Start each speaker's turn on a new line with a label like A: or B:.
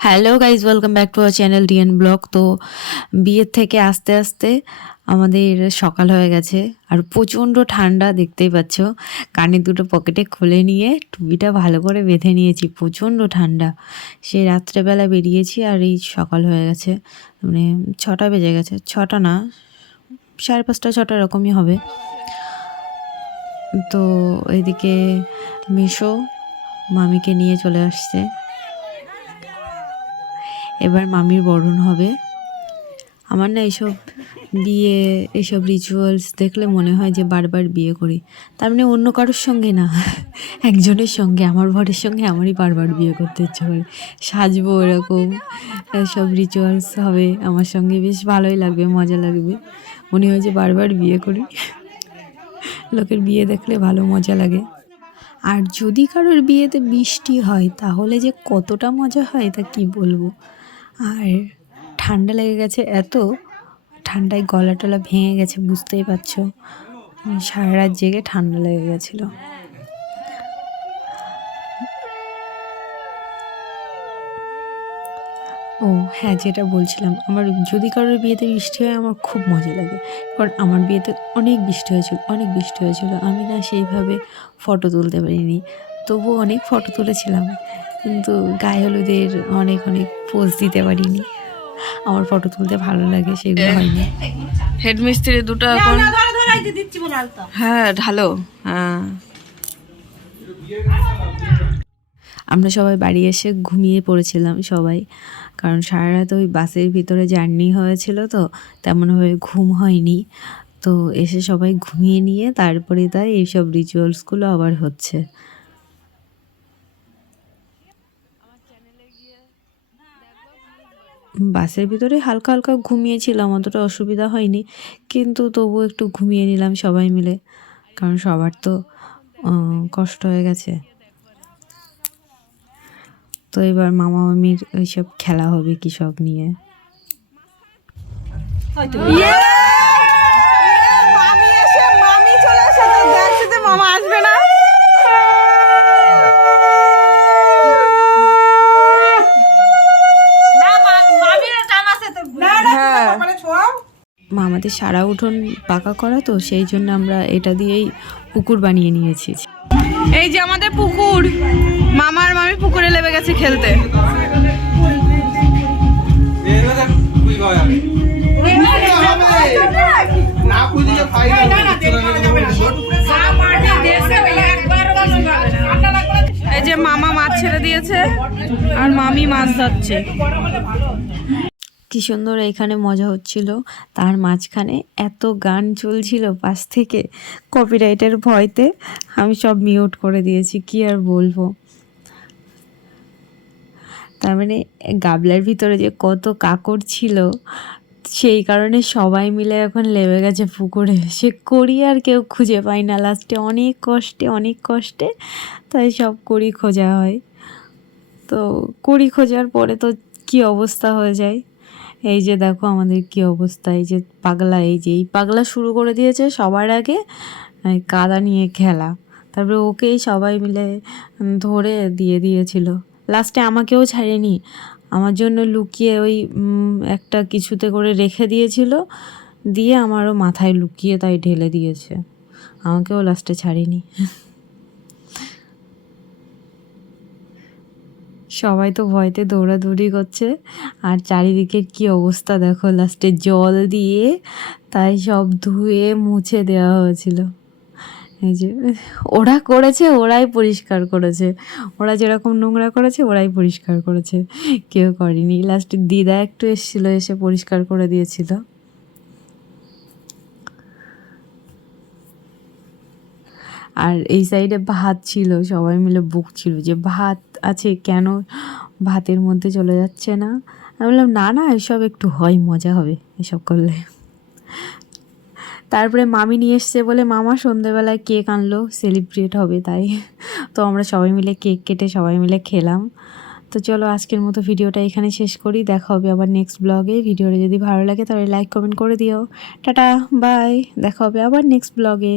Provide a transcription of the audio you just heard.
A: Hello guys welcome back to our channel DN blog তো বিয়ের থেকে আস্তে আস্তে আমাদের সকাল হয়ে গেছে আর প্রচণ্ড ঠান্ডা দেখতেই পাচ্ছ। কানের দুটো পকেটে খুলে নিয়ে টুপিটা ভালো করে বেঁধে নিয়েছি, প্রচণ্ড ঠান্ডা। সেই রাত্রেবেলা বেরিয়েছি আর এই সকাল হয়ে গেছে। মানে ছটা বেজে গেছে, ছটা না, সাড়ে পাঁচটা, ছটা এরকমই হবে। তো এদিকে মিশো মামিকে নিয়ে চলে আসছে। এবার মামির বরণ হবে। আমার না এইসব বিয়ে এইসব রিচুয়ালস দেখলে মনে হয় যে বারবার বিয়ে করি। তার মানে অন্য কারোর সঙ্গে না, একজনের সঙ্গে, আমার বরের সঙ্গে আমারই বারবার বিয়ে করতে ইচ্ছে করে। সাজবো এরকম সব রিচুয়ালস হবে। আমার সঙ্গে বেশ ভালোই লাগবে, মজা লাগবে। মনে হয় যে বারবার বিয়ে করি। লোকের বিয়ে দেখলে ভালো মজা লাগে। আর যদি কারোর বিয়েতে বৃষ্টি হয়, তাহলে যে কতটা মজা হয়, তা কি বলব? আর ঠান্ডা লেগে গেছে এত, ঠান্ডায় গলা টলা ভেঙে গেছে, বুঝতেই পারছ। সারা রাত জেগে ঠান্ডা লেগে গেছিল। ও হ্যাঁ যেটা বলছিলাম, আমার যদি কারোর বিয়েতে বৃষ্টি হয়, আমার খুব মজা লাগে। কারণ আমার বিয়েতে অনেক বৃষ্টি হয়েছিল, অনেক বৃষ্টি হয়েছিল। আমি না সেইভাবে ফটো তুলতে পারিনি। তবুও অনেক ফটো তুলেছিলাম। কিন্তু গায়ে হলুদের অনেক অনেক পোজ দিতে পারিনি। আমার ফটো তুলতে ভালো লাগে সেগুলো হয়নি।
B: হেড মিস্ত্রি দুটো এখন হ্যাঁ ঢালো হ্যাঁ।
A: আমরা সবাই বাড়ি এসে ঘুমিয়ে পড়েছিলাম সবাই কারণ সারা রাত ওই বাসের ভিতরে জার্নি হয়েছিল তো তেমনভাবে ঘুম হয়নি। তো এসে সবাই ঘুমিয়ে নিয়ে তারপরে তাই এইসব রিচুয়ালসগুলো আবার হচ্ছে। বাসের ভিতরে হালকা হালকা ঘুমিয়েছিলাম, অতটা অসুবিধা হয়নি। কিন্তু তবু একটু ঘুমিয়ে নিলাম সবাই মিলে, কারণ সবার তো কষ্ট হয়ে গেছে। তো এবার মামা মামির ওইসব খেলা হবে কি সব নিয়ে।
B: চলে এসেছে। মামা আসবে।
A: মামাদের সারা উঠোন পাকা করা, তো সেই জন্য আমরা এটা দিয়েই পুকুর বানিয়ে নিয়েছি।
B: এই যে আমাদের পুকুর। মামা আর মামি পুকুরে লেবে গেছে খেলতে। এই যে মামা মাছ ছেড়ে দিয়েছে, আর মামি মাছ ধরছে।
A: কি সুন্দর এখানে মজা হচ্ছিল। তার মাঝখানে এত গান চলছিল পাশ থেকে কপিরাইটের ভয়তে। আমি সব মিউট করে দিয়েছি, কি আর বলব? তার মানে গাবলার ভিতরে যে কত কাকর ছিল, সেই কারণে সবাই মিলে এখন লেবে গেছে পুকুরে। সে করি আর কেউ খুঁজে পায় না। লাস্টে অনেক কষ্টে অনেক কষ্টে তাই সব করি খোঁজা হয়। তো করি খোঁজার পরে তো কি অবস্থা হয়ে যায়? এই যে দেখো আমাদের কি অবস্থা, এই যে পাগলা, এই যে, এই পাগলা শুরু করে দিয়েছে সবার আগে কাদা নিয়ে খেলা। তারপরে ওকেই সবাই মিলে ধরে দিয়ে দিয়েছিল। লাস্টে আমাকেও ছাড়েনি। আমার জন্য লুকিয়ে ওই একটা কিছুতে করে রেখে দিয়েছিল। দিয়ে আমারও মাথায় লুকিয়ে তাই ঢেলে দিয়েছে। আমাকেও লাস্টে ছাড়েনি। সবাই তো ভয়তে দৌড়াদৌড়ি করছে। আর চারিদিকের কি অবস্থা দেখো লাস্টে জল দিয়ে তাই সব ধুয়ে মুছে দেওয়া হয়েছিল। এই যে, ওরা করেছে, ওরাই পরিষ্কার করেছে। ওরা যেরকম নোংরা করেছে, ওরাই পরিষ্কার করেছে। কেউ করেনি। লাস্টে দিদা একটু এসেছিল, এসে পরিষ্কার করে দিয়েছিল। আর এই সাইডে ভাত ছিল, সবাই মিলে বুক ছিল যে ভাত আছে কেন? ভাতের মধ্যে চলে যাচ্ছে না। আমি বললাম, না না, এসব একটু হয়, মজা হবে এসব করলে। তারপরে মামি নিয়ে এসছে বলে, মামা, সন্ধেবেলায় কেক আনলো সেলিব্রেট হবে তাই। তো আমরা সবাই মিলে কেক কেটে সবাই মিলে খেলাম। তো চলো, আজকের মতো ভিডিওটা এখানে শেষ করি। দেখা হবে আবার নেক্সট ব্লগে ভিডিওটা যদি ভালো লাগে তাহলে লাইক কমেন্ট করে দিও। টাটা বাই দেখা হবে আবার নেক্সট ব্লগে